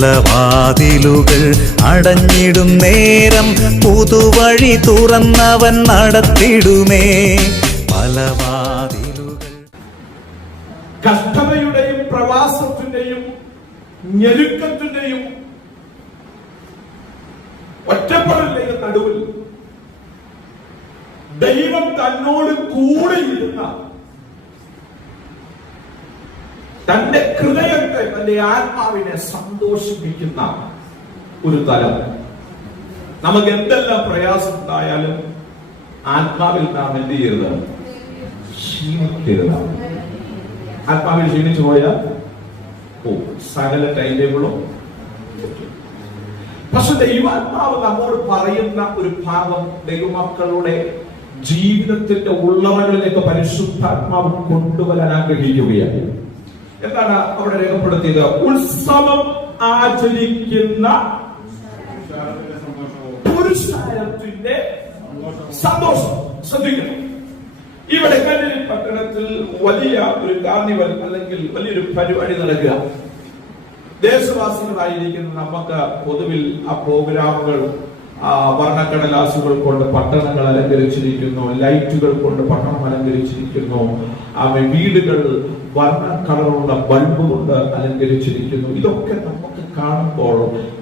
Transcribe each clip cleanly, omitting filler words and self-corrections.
പല വാതിലുകൾ അടഞ്ഞിടും നേരം പുതുവഴി തുറന്നവൻ നടത്തിടുമേ. പല വാതിലുകൾ. കഷ്ടതയുടെയും പ്രവാസത്തിന്റെയും ഞെരുക്കത്തിന്റെയും ഒറ്റപ്പെടലിന്റെ നടുവിൽ ദൈവം തന്നോട് കൂടെ ഇരുന്ന തന്റെ ഹൃദയത്തെ, തന്റെ ആത്മാവിനെ സന്തോഷിപ്പിക്കുന്ന ഒരു തലം. നമുക്ക് എന്തെല്ലാം പ്രയാസം ഉണ്ടായാലും ആത്മാവിൽ നാം എന്ത് ചെയ്യരുത്? ക്ഷീണിക്കരുത്. ആത്മാവിൽ ക്ഷീണിച്ചു പോയാൽ സകല ടൈം ടേബിളും. പക്ഷെ ദൈവാത്മാവ് നമ്മോട് പറയുന്ന ഒരു ഭാഗം ദൈവമക്കളുടെ ജീവിതത്തിന്റെ ഉള്ളവകളിലേക്ക് പരിശുദ്ധാത്മാവ് കൊണ്ടുവരാൻ ആഗ്രഹിക്കുകയാണ്. എന്താണ് അവിടെ രേഖപ്പെടുത്തിയത്? ഉത്സവം ആചരിക്കുന്ന പുരുഷാരത്തിന്റെ സന്തോഷം. ശ്രദ്ധിക്കണം, ഇവിടെ കല്ലിൽ പട്ടണത്തിൽ വലിയ ഒരു കാർണിവൽ അല്ലെങ്കിൽ വലിയൊരു പരിപാടി നടക്കുക. ദേശവാസികളായിരിക്കുന്ന നമുക്ക് പൊതുവിൽ ആ പ്രോഗ്രാമുകൾ വർണ്ണക്കടലാസുകൾ കൊണ്ട് പട്ടണങ്ങൾ അലങ്കരിച്ചിരിക്കുന്നു, ലൈറ്റുകൾ കൊണ്ട് പട്ടണം അലങ്കരിച്ചിരിക്കുന്നു, വീടുകൾ വർണ്ണ കളറുള്ള ബൾബ് കൊണ്ട് അലങ്കരിച്ചിരിക്കുന്നു. ഇതൊക്കെ നമുക്ക് കാണുമ്പോൾ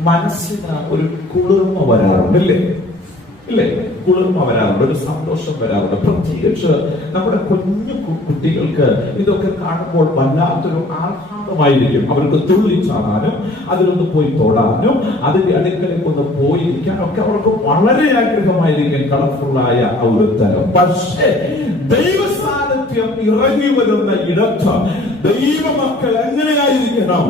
മനസ്സിന് ഒരു കുളിർമ വരാറുണ്ട്, ഇല്ലേ? കുളിർമ വരാറുണ്ട്, ഒരു സന്തോഷം വരാറുണ്ട്. പ്രത്യേകിച്ച് നമ്മുടെ കുഞ്ഞു കുട്ടികൾക്ക് ഇതൊക്കെ കാണുമ്പോൾ വല്ലാത്തൊരു ആഹ്ലാദമായിരിക്കും. അവർക്ക് തുള്ളിച്ചാടാനും അതിലൊന്ന് പോയി തൊടാനും അതിന്റെ അടുക്കലേക്ക് ഒന്ന് പോയിരിക്കാനും ഒക്കെ അവർക്ക് വളരെ ആഗ്രഹമായിരിക്കും, കളർഫുള്ളായ ഒരു തരം. പക്ഷേ ദൈവസാന്നിധ്യം ഇറങ്ങി വരുന്ന ഇടത്ത് ദൈവമക്കൾ എങ്ങനെയായിരിക്കണം?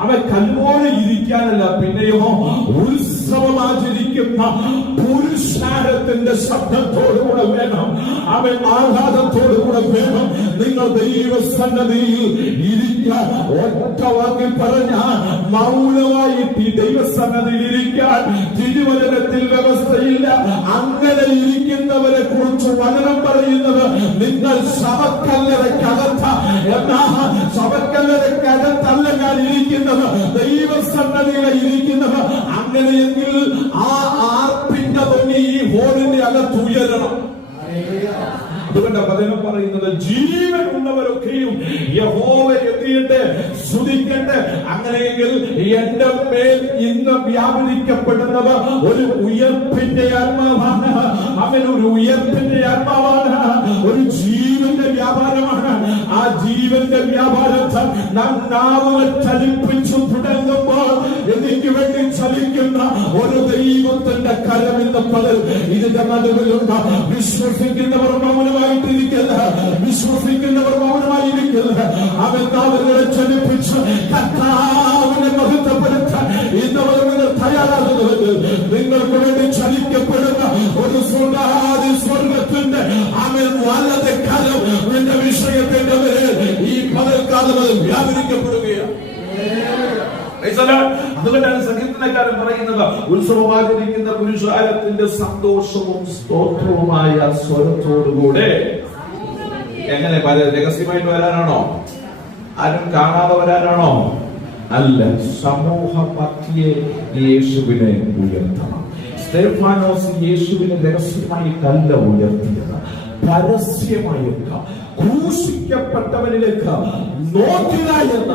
അവൻ കല്ലുപോലെ ഇരിക്കാനല്ല, പിന്നെയോ ഉത്സവമാചരിക്കുന്ന പുരുഷാരത്തിന്റെ ശബ്ദത്തോടുകൂടെ വേണം, അവൻ ആഹ്ലാദത്തോടുകൂടെ വേണം നിങ്ങൾ ദൈവസന്നിധിയിൽ ഇരിക്കാൻ. ഒറ്റ വാക്കിൽ പറഞ്ഞാൽ മൗനമായിട്ട് ഈ ദൈവസന്നിധിയിൽ ഇരിക്കാൻ തിരുവചനത്തിൽ വ്യവസ്ഥയില്ല. അങ്ങനെ ഇരിക്കുന്നവരെ കുറിച്ച് വചനം പറയുന്നത് നിങ്ങൾ ശവക്കല്ലറക്കകത്ത, എന്നാ ശവക്കല്ലറക്കകത്തല്ല ഞാൻ ഇരിക്കുന്നത്, ദൈവസന്നിധിയിലെ ഇരിക്കുന്നത്. അങ്ങനെയെങ്കിൽ ആ ആർപ്പിന്റെ ധ്വനി ഈ ഹോളിന്റെ അകത്ത് ഉയരണം. അതുകൊണ്ട് വചനം പറയുന്നത് ജീവൻ ഉള്ളവരൊക്കെയും യഹോവയെ എത്തിയിട്ട് സ്തുതിക്കട്ടെ. അങ്ങനെയെങ്കിൽ എന്റെ മേൽ ഇന്ന് വ്യാപരിക്കപ്പെടുന്നത് ഒരു ഉയർപ്പിന്റെ ആത്മാവാണ്. അവൻ ഒരു ഉയർപ്പിന്റെ ആത്മാവാണ്, ഒരു ജീവന്റെ വ്യാപാരമാണ്. ആ ജീവന്റെ വ്യാപാരത്തിൽ നാം നാവുകൾ ചലിപ്പിച്ചു തുടങ്ങുമ്പോൾ എനിക്ക് വേണ്ടി ചലിക്കുന്ന ഒരു ദൈവത്തിന്റെ കരം ഇന്ന് പകൽ ഇതിന്റെ നടുവിലുണ്ട്. വിശ്വസിക്കുന്നവർ മൗനമായിട്ടിരിക്കില്ല, വിശ്വസിക്കുന്നവർ മൗനമായിരിക്കില്ല. അവൻ നാവുകളെ ചലിപ്പിച്ച് കർത്താവിനെ മഹത്വപ്പെടുത്താൻ ഇന്നവർ തയ്യാറാകുന്നത് നിങ്ങൾക്ക് വേണ്ടി ചലിക്കപ്പെടുന്ന ഒരു സ്വർഗത്തിന്റെ അവൻ വലത് കരം എന്റെ വിഷയത്തിന്റെ ഈ പകൽക്കാലം അത് വ്യാപരിക്കപ്പെടുകയാണ്. അതുകൊണ്ടാണ് സങ്കീർത്തനക്കാരൻ പറയുന്നത്, ഉത്സവമാചരിക്കുന്ന പുരുഷാരത്തിന്റെ സന്തോഷവും സ്തോത്രവുമായ സ്വരത്തോടുകൂടെ. എങ്ങനെ രഹസ്യമായിട്ട് വരാനാണോ? ആരും കാണാതെ വരാനാണോ? അല്ല, സമൂഹ മധ്യേ യേശുവിനെ ഉയർത്തണം. സ്തെഫാനോസ് യേശുവിനെ രഹസ്യമായിട്ടല്ല ഉയർത്തിയത്, പരസ്യമായിട്ട് ക്രൂശിക്കപ്പെട്ടവനിലേക്ക് നോക്കുക എന്ന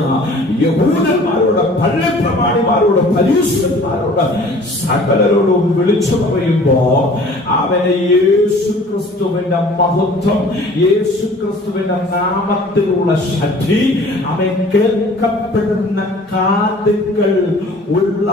യഹൂദന്മാരോട്, പള്ളിപ്രമാണിമാരോട്, പരീശന്മാരോട്, സകലരോടും വിളിച്ചു പറയുമ്പോ അവനെ യേശുക്രിസ്തുവിന്റെ മഹത്വം, യേശുക്രിസ്തുവിന്റെ നാമത്തിലുള്ള ശക്തി, അവൻ കേൾക്കപ്പെടുന്ന കാതുകൾ ഉള്ള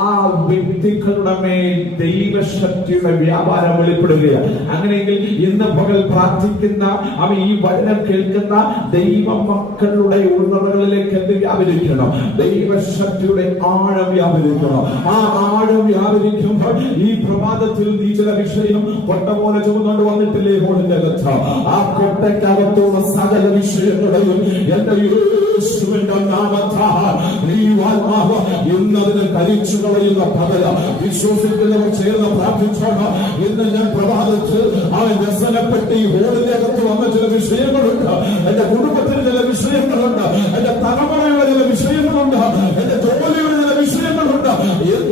ആ വ്യക്തികളുടെ മേൽ ദൈവശക്തിയുടെ വ്യാപാരം വെളിപ്പെടുകയാണ്. അങ്ങനെയെങ്കിൽ ഇന്ന് പകൽ പ്രാർത്ഥിക്കുന്ന അവൻ ഈ വചനം കേൾക്കുന്ന ദൈവ മക്കളുടെ ഉള്ളറകളിലേക്ക് എന്ത് വ്യാപരിക്കണം? ദൈവശക്തിയുടെ ആഴം വ്യാപരിക്കണം. ആ ആഴം വ്യാപരിക്കുമ്പോൾ ഈ പ്രഭാതത്തിൽ നീ ചില വിഷയം കൊട്ട പോലെ ചുമന്നുകൊണ്ട് വന്നിട്ടില്ലേ ഹോളിന്റെ അകത്ത്? ആ കൊട്ടയ്ക്കകത്തുള്ള സകല വിഷയങ്ങളെയും എന്റെ യേശുവിന്റെ നാമത്താൽ ദൈവാത്മാവ് ഇന്നതിനെ കരിച്ചു കളയുന്ന പകല വിശ്വസിക്കുന്നവർ ചേർന്ന് പ്രാർത്ഥിച്ചോണം. ഇന്ന് ഞാൻ പ്രഭാതത്തിൽ അവൻ വ്യസനപ്പെട്ട് ഈ ഹോളിന്റെ അകത്ത് വന്ന ചില വിഷയങ്ങളുണ്ട്, എന്റെ കുടുംബത്തിന് ചില വിഷയങ്ങളുണ്ട്, എന്റെ തലമുറയുടെ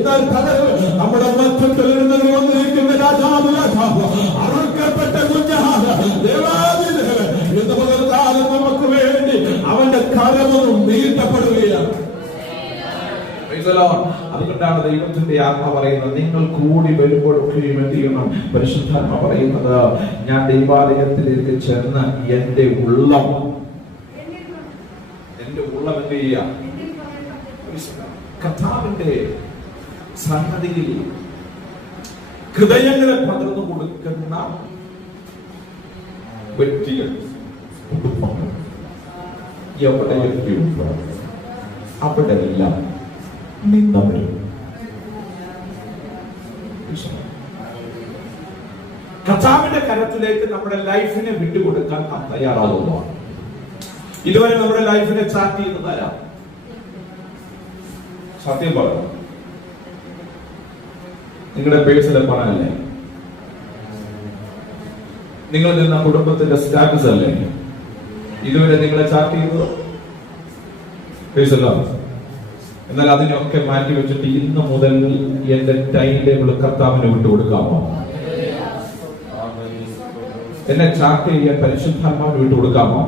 എന്നാൽ നമ്മുടെ മധ്യത്തിൽ എഴുന്നള്ളി വന്നിരിക്കുന്ന രാജാവ് അറുക്കപ്പെട്ട കുഞ്ഞാണ് ദേവാദിദേവൻ എന്ന് പകർത്താലും നമുക്ക് വേണ്ടി അവന്റെ കരമൊന്നും നീട്ടപ്പെടുകയാണ്. അതുകൊണ്ടാണ് ദൈവത്തിന്റെ ആത്മ പറയുന്നത്, നിങ്ങൾ കൂടി വരുമ്പോഴൊക്കെയും എന്ത് ചെയ്യണം? പരിശുദ്ധാത്മ പറയുന്നത്, ഞാൻ ദൈവാലയത്തിലേക്ക് ചെന്ന് എന്റെ ഉള്ളം എന്ത് ചെയ്യുക? കർത്താവിന്റെ സന്നദ്ധിയിൽ ഹൃദയങ്ങളെ പകർന്നു കൊടുക്കുന്ന വ്യക്തികൾ എവിടെയൊക്കെയുണ്ട് അവിടെയെല്ലാം നിന്നവരും കർത്താവിന്റെ കരത്തിലേക്ക് നമ്മുടെ ലൈഫിനെ വിട്ടുകൊടുക്കാൻ നാം തയ്യാറാകുന്നു. ഇതുവരെ നമ്മുടെ ലൈഫിനെ ചാർട്ട് ചെയ്ത് തരാം. സത്യം പറയാം, നിങ്ങളുടെ പേഴ്സിലെ പണമല്ലേ, നിങ്ങൾ നിന്ന കുടുംബത്തിന്റെ സ്റ്റാറ്റസ് അല്ലേ ഇതുവരെ നിങ്ങളെ ചാർട്ട് ചെയ്തത്? പേഴ്സല്ല. എന്നാൽ അതിനൊക്കെ മാറ്റി വെച്ചിട്ട് ഇന്ന് മുതൽ എന്റെ ടൈം ടേബിൾ കർത്താവിന് വിട്ടുകൊടുക്കാമോ? എന്നെ ചാർട്ട് ചെയ്യാൻ പരിശുദ്ധാത്മാവിന് വിട്ടുകൊടുക്കാമോ?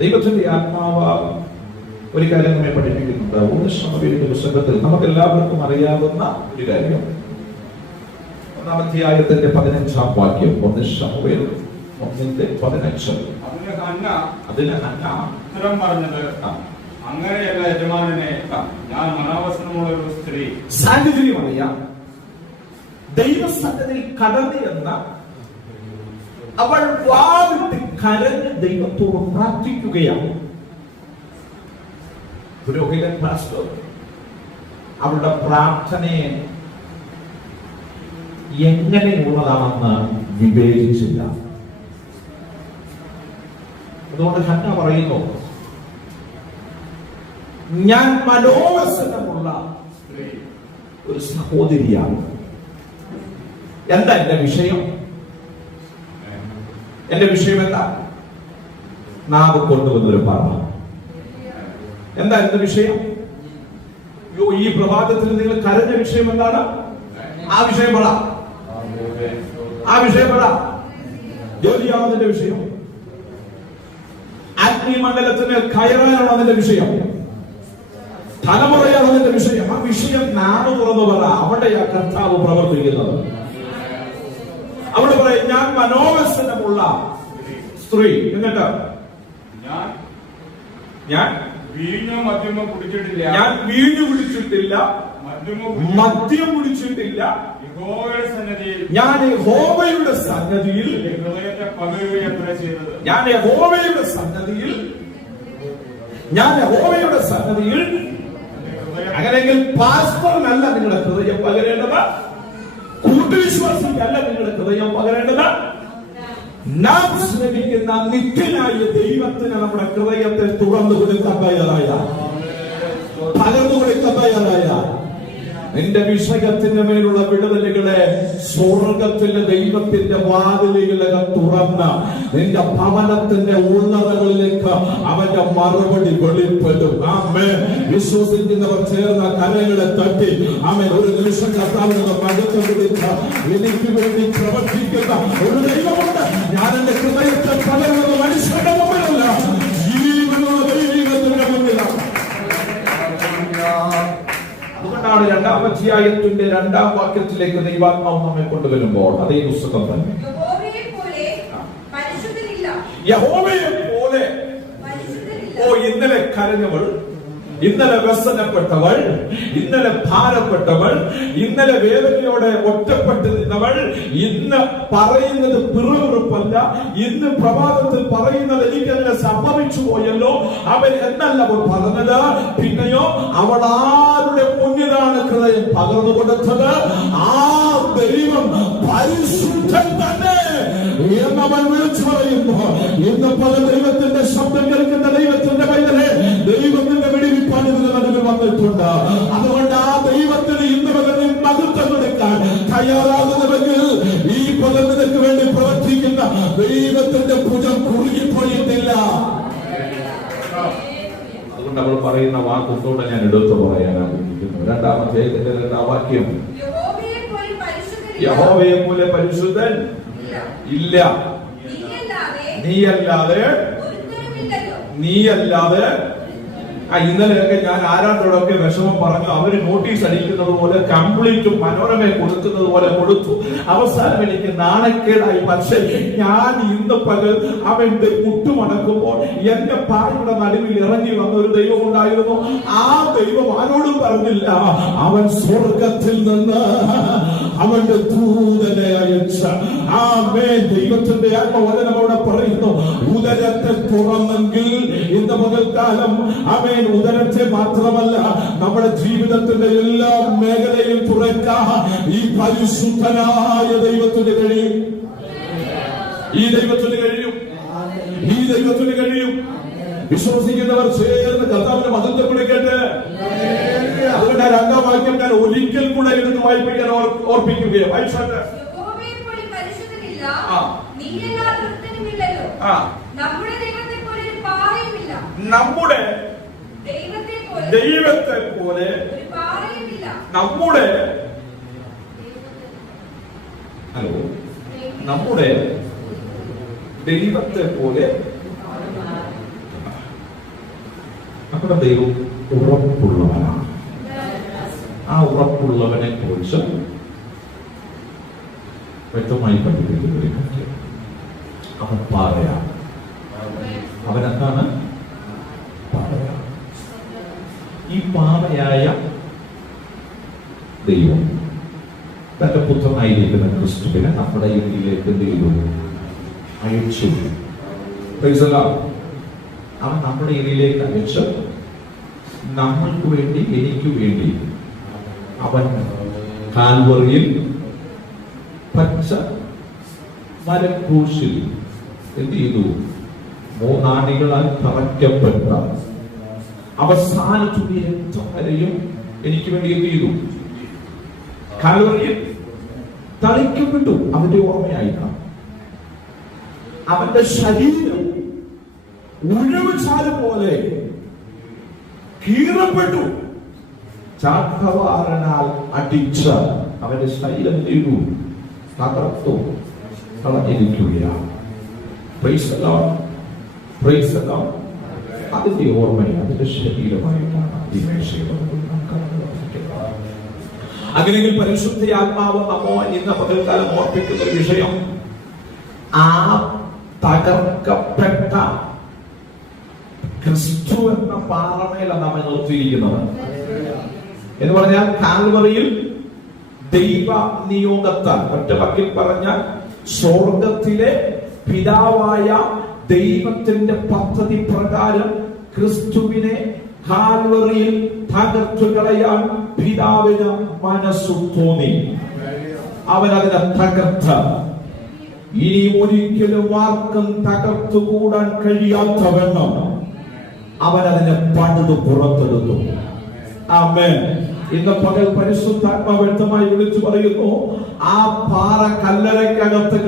ദൈവത്തിന്റെ ആത്മാവ് ഒരു കാര്യം നമ്മെ പഠിപ്പിക്കുന്നുണ്ട്. ഒന്ന് ശമൂവേലിന്റെ പുസ്തകത്തിൽ നമുക്ക് എല്ലാവർക്കും അറിയാവുന്ന ഒരു കാര്യം, 1-ാം അധ്യായത്തിന്റെ 15-ാം വാക്യം. 1 ശമൂവേൽ 1:15. അതിന് ഹന്ന ഉത്തരം പറഞ്ഞത്, അങ്ങനെയല്ല യജമാനനെ, ഞാൻ മനോവസനമുള്ള ഒരു സ്ത്രീ. സാഹചര്യം അറിയാം. ദൈവസന്നിധിയിൽ കടന്നു എന്ന അവൾ വാവിട്ട് കരഞ്ഞ് ദൈവത്തോട് പ്രാർത്ഥിക്കുകയാണ്. പുരോഹിതൻ പാസ്റ്റർ അവളുടെ പ്രാർത്ഥനയെ എങ്ങനെയുള്ളതാണെന്ന് വിവേചിച്ചില്ല. അതുകൊണ്ട് ഹന്ന പറയുന്നു, ഞാൻ മനോവസനമുള്ള ഒരു സഹോദരിയാണ്. എന്താ എന്റെ വിഷയം? എന്റെ വിഷയം എന്താ? നാവ് കൊണ്ടുവന്നൊരു പറ. എന്താ എന്റെ വിഷയം? ഈ പ്രഭാതത്തിൽ നിങ്ങൾ കരഞ്ഞ വിഷയം എന്താണ്? ആ വിഷയം പറ. ആ വിഷയം പറ. ജോലിയാണോ അതിന്റെ വിഷയം? അഗ്നിമണ്ഡലത്തിന് കയറാനാണോ അതിന്റെ വിഷയം? തലമുറയാണ് അതിന്റെ വിഷയം. ആ വിഷയം നാട് തുറന്നു പറ. അവിടെയാ കർത്താവ് പ്രവർത്തിക്കുന്നത്. അവിടെ പറയും, ഞാൻ മനോവസനമുള്ള സ്ത്രീ. എന്നിട്ട് ഞാൻ വീഞ്ഞു മദ്യമോ കുടിച്ചിട്ടില്ല. ഞാൻ വീഞ്ഞു കുടിച്ചിട്ടില്ല, മദ്യം കുടിച്ചിട്ടില്ല. ഞാൻ യഹോവയുടെ സന്നിധിയിൽ അങ്ങനെയെങ്കിൽ പാസ്റ്ററിനല്ല നിങ്ങളുടെ ഹൃദയം പകരേണ്ടത്, കൂട്ടുവിശ്വാസിക്കല്ല നിങ്ങളുടെ ഹൃദയം പകരേണ്ടത്, നാം സ്നേഹിക്കുന്ന നിത്യനായ ദൈവത്തിന് നമ്മുടെ ഹൃദയത്തെ തുറന്നു കൊടുക്കാൻ തയ്യാറായ, പകർന്നു കൊടുക്കാൻ തയ്യാറായ, നിന്റെ വിഷയത്തിന്റെ മേലുള്ള വിടുതലുകളെ സ്വർഗത്തിന്റെ ദൈവത്തിന്റെ വാതിലുകളെ തുറന്ന് നിന്റെ ഭവനത്തിന്റെ ഉന്നതകളിലേക്ക് അവന്റെ മറുപടി വെളിപ്പെടും. ആമേൻ. വിശ്വസിക്കുന്നവർ ചേർന്ന കരങ്ങളെ തട്ടി ആമേൻ. ഒരു നിമിഷം കർത്താവിന്റെ മകത്വം കൊടുത്ത് എനിക്ക് വേണ്ടി പ്രവർത്തിക്കുന്ന ഒരു ദൈവമുണ്ട്. ഞാൻ എന്റെ ഹൃദയത്തെ പകരുന്നത് മനുഷ്യന്റെ മുമ്പിലല്ല, ജീവനുള്ള ദൈവത്തിന്റെ മുമ്പിലാണ്. അതുകൊണ്ടാണ് 2-ാം അധ്യായത്തിന്റെ 2-ാം വാക്യത്തിലേക്ക് ദൈവാത്മാവ് നമ്മെ കൊണ്ടുവരുമ്പോൾ അതേ പുസ്തകം തന്നെ, യഹോവയെ പോലെ. ഇന്നലെ കരഞ്ഞവൾ, ഇന്നലെ വ്യസനപ്പെട്ടവൾ, ഇന്നലെ ഭാരപ്പെട്ടവൾ, ഇന്നലെ വേദനയോടെ ഒറ്റപ്പെട്ട് നിന്നവൾ ഇന്ന് പറയുന്നത് പിറുപിറുപ്പല്ല. ഇന്ന് പ്രഭാതത്തിൽ പറയുന്നത് എനിക്കെല്ലാം സംഭവിച്ചു പോയല്ലോ അവൻ എന്നല്ല അവൾ പറഞ്ഞത്. പിന്നെയോ അവൾ ആരുടെ മുന്നിലാണ് ഹൃദയം പകർന്നു കൊടുത്തത്? ആ ദൈവം പരിശുദ്ധൻ തന്നെ എന്നവൻ വിളിച്ചു പറയുന്നു. ഇന്ന് പല ദൈവത്തിന്റെ ശബ്ദം കേൾക്കുന്ന ദൈവത്തിന്റെ പൈതലെ, ദൈവത്തിന്റെ വെടിവിപ്പാണ് ഇതിന് നടുവിൽ വന്നിട്ടുണ്ട്. അതുകൊണ്ട് ആ ദൈവത്തിന് ഇന്ന് പകരം മഹത്വം കൊടുക്കാൻ തയ്യാറാകുന്നുവെങ്കിൽ ഈ പകൽ നിനക്ക് വേണ്ടി പ്രവർത്തിക്കുന്ന ദൈവത്തിന്റെ ഭുജം കുറുകിപ്പോയിട്ടില്ല. അതുകൊണ്ട് അവൾ പറയുന്ന വാക്കൊന്നുകൂടെ ഞാൻ എടുത്തു പറയാൻ ആഗ്രഹിക്കുന്നു. 2-ാം അധ്യായത്തിന്റെ 2-ാം വാക്യം, യഹോവയെ പോലെ പരിശുദ്ധൻ ഇല്ല, നീയല്ലാതെ. ഇന്നലെയൊക്കെ ഞാൻ ആരാണ്ടോടൊക്കെ വിഷമം പറഞ്ഞു. അവര് നോട്ടീസ് അടിക്കുന്നത് പോലെ കംപ്ലീറ്റ് മനോരമയെ കൊടുക്കുന്നത് പോലെ കൊടുത്തു. അവസാനം എനിക്ക് നാണക്കേടായി. പക്ഷേ ഞാൻ ഇന്ന് പകൽ അവന്റെ മുട്ടുമടക്കുമ്പോൾ എന്റെ പായുടെ നടുവിൽ ഇറങ്ങി വന്ന ഒരു ദൈവം ഉണ്ടായിരുന്നു. ആ ദൈവം ആരോടും പറഞ്ഞില്ല, അവൻ സ്വർഗത്തിൽ നിന്ന് അവന്റെ ദൂതനെ അയച്ച ദൈവത്തിന്റെ ആത്മവചനം അവിടെ പറയുന്നു. ഉദരത്തെ തുറന്നെങ്കിൽ ഇന്ന് പകൽക്കാലം ഉദരത്തെ മാത്രമല്ല നമ്മുടെ ജീവിതത്തിന്റെ എല്ലാ മേഖലയും തുറക്കാൻ ഈ പരിശുദ്ധനായ ദൈവത്തിന് കഴിയും. ഈ ദൈവത്തിന് കഴിയും. ഈ ദൈവത്തിന് കഴിയും. വിശ്വസിക്കുന്നവർ ചേർന്ന് കർത്താവിന്റെ മഹത്വത്തെ വിളിക്കട്ടെ. അതുകൊണ്ട് 2-ാം വാക്യം ഞാൻ ഒരിക്കൽ കൂടെ എടുത്ത് വായിപ്പിക്കാൻ ഓർപ്പിക്കുകയാണ്. വായിച്ചാട്ടെ. നമ്മുടെ ദൈവത്തെ പോലെ നമ്മുടെ ദൈവത്തെ പോലെ നമ്മുടെ ദൈവം ഉറപ്പുള്ളവനാണ്. ആ ഉറപ്പുള്ളവനെ കുറിച്ച് വ്യക്തമായി പഠിപ്പിക്കുന്ന ഒരു കാര്യം, അവൻ പാറയാണ്. അവനെന്താണ്? പാറയാണ്. ഈ പാറയായ ദൈവം തന്റെ പുത്രനായിരിക്കുന്ന ക്രിസ്തുവിനെ നമ്മുടെ ഇടയിലേക്ക് എന്ത് ചെയ്തു? അയച്ചു. അവൻ നമ്മുടെ ഇടയിലേക്ക് അയച്ച് നമ്മൾക്ക് വേണ്ടി, എനിക്ക് വേണ്ടി അവൻ കാൽവറിയിൽ പച്ച മരക്രൂശിൽ എന്ത് ചെയ്തു? 3 ആണികളാൽ തറയ്ക്കപ്പെട്ട അവസാന തുള്ളി രക്തം വരെയും എനിക്ക് വേണ്ടി എന്ത് ചെയ്തു? കാൽവറിയിൽ തളിക്കപ്പെട്ടു. അവന്റെ ഓർമ്മയായിട്ടാണ്. അവന്റെ ശരീരം ഉഴവുചാല് പോലെ കീറപ്പെട്ടു. ചാട്ടവാറനാൽ അടിച്ച അവന്റെ ശരീരം ചെയ്തു തകർത്തു കളഞ്ഞിരിക്കുകയാണ്. അതിന്റെ ഓർമ്മയാണ്, അതിന്റെ ശരീരമായിട്ടാണ് ഈ മേശയിൽ അങ്ങനെയെങ്കിൽ പരിശുദ്ധ ആത്മാവ് നമ്മോ ഇന്ന് പകൽക്കാലം ഓർപ്പിക്കുന്ന ഒരു വിഷയം, ആ തകർക്കപ്പെട്ട ക്രിസ്തു എന്ന പാറമേലാണ് നമ്മെ നിർത്തിയിരിക്കുന്നത്. എന്ന് പറഞ്ഞാൽ കാൽവറിയിൽ ദൈവ നിയോഗത്താൽ, ഒറ്റ വാക്കിൽ പറഞ്ഞാൽ സ്വർഗത്തിലെ പിതാവായ ദൈവത്തിന്റെ പദ്ധതി പ്രകാരം ക്രിസ്തുവിനെ കാൽവറിയിൽ തകർത്തു കളയാൻ പിതാവിന് മനസ്സു തോന്നി. അവൻ അതിനെ തകർത്ത, ഇനി ഒരിക്കലും ആർക്കും തകർത്തുകൂടാൻ കഴിയാത്തവണ്ണം അവൻ അതിനെ പണിത് പുറത്തെടുത്തു. ആമേൻ. ഇന്ന് പകൽ പരിശുദ്ധാത്മാവ് വ്യക്തമായി വിളിച്ചു പറയുന്നു, ആ പാറ കല്ലറയ്ക്കകത്ത്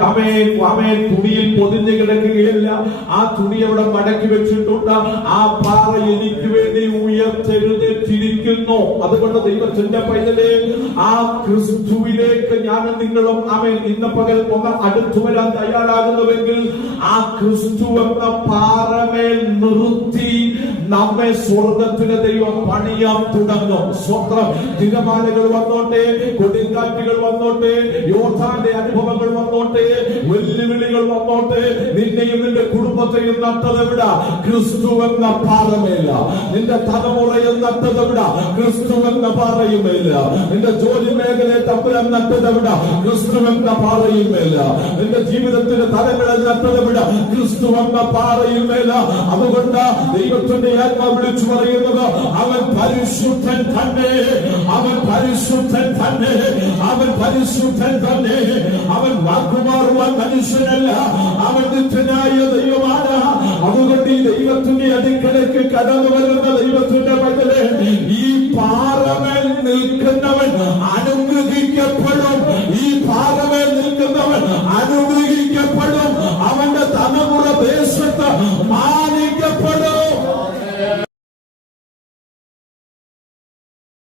തുണിയിൽ പൊതിഞ്ഞു കിടക്കുകയില്ല. ആ തുണി അവിടെ മടക്കി വെച്ചിട്ടുണ്ട്. ആ പാറ എനിക്ക് വേണ്ടി ഉയർത്തെഴുന്നേറ്റിരിക്കുന്നു. അതുകൊണ്ട് ദൈവത്തിന്റെ പൈതലേ, ആ ക്രിസ്തുവിലേക്ക് ഞാനും നിങ്ങളും ഇന്ന് പകൽ ഒന്ന് അടുത്തു വരാൻ തയ്യാറാകുന്നുവെങ്കിൽ ആ ക്രിസ്തു എന്ന പാറമേൽ നിർത്തി നമ്മെ സ്വർഗത്തിലെ ദൈവം പണിയാൻ തുടങ്ങും. സ്വന്തം തിരമാലകൾ വന്നോട്ടെ, കൊടുങ്കാറ്റുകൾ വന്നോട്ടെ, യോർദാന്റെ അനുഭവങ്ങൾ വന്നോട്ടെ, വെല്ലുവിളികൾ വന്നോട്ടെ, നിന്നെയും നിന്റെ കുടുംബത്തെയും നട്ടതെവിട? ക്രിസ്തു എന്ന പാറമേല. നിന്റെ തലമുറയും നട്ടതെവിട? ക്രിസ്തു എന്ന പാറയുമേല. നിന്റെ ജോലി മേഖലയെ തമ്പുരാൻ നട്ടതെവിട? ക്രിസ്തു എന്ന പാറയുമേല. നിന്റെ ജീവിതത്തിന്റെ തലങ്ങളെ നട്ടതെവിട? ക്രിസ്തു എന്ന പാറയുമേല. അതുകൊണ്ട് ദൈവത്തിന്റെ ആത്മാവ് വിളിച്ചു പറയുന്നത്, അവൻ പരിശുദ്ധൻ തന്നെ, അവൻ പരിശുദ്ധൻ തന്നെ, അവൻ പരിശുദ്ധൻ തന്നെ. അവൻ വാക്കുമാറുവാൻ മനുഷ്യനല്ല, അവൻ നിത്യനായ ദൈവമാണ്. അതുകൊണ്ട് ഈ ദൈവത്തിന്റെ അടുക്കലേക്ക് കടന്നു വരുന്ന ദൈവത്തിന്റെ മക്കളെ, ഈ പാറമേൽ നിൽക്കുന്ന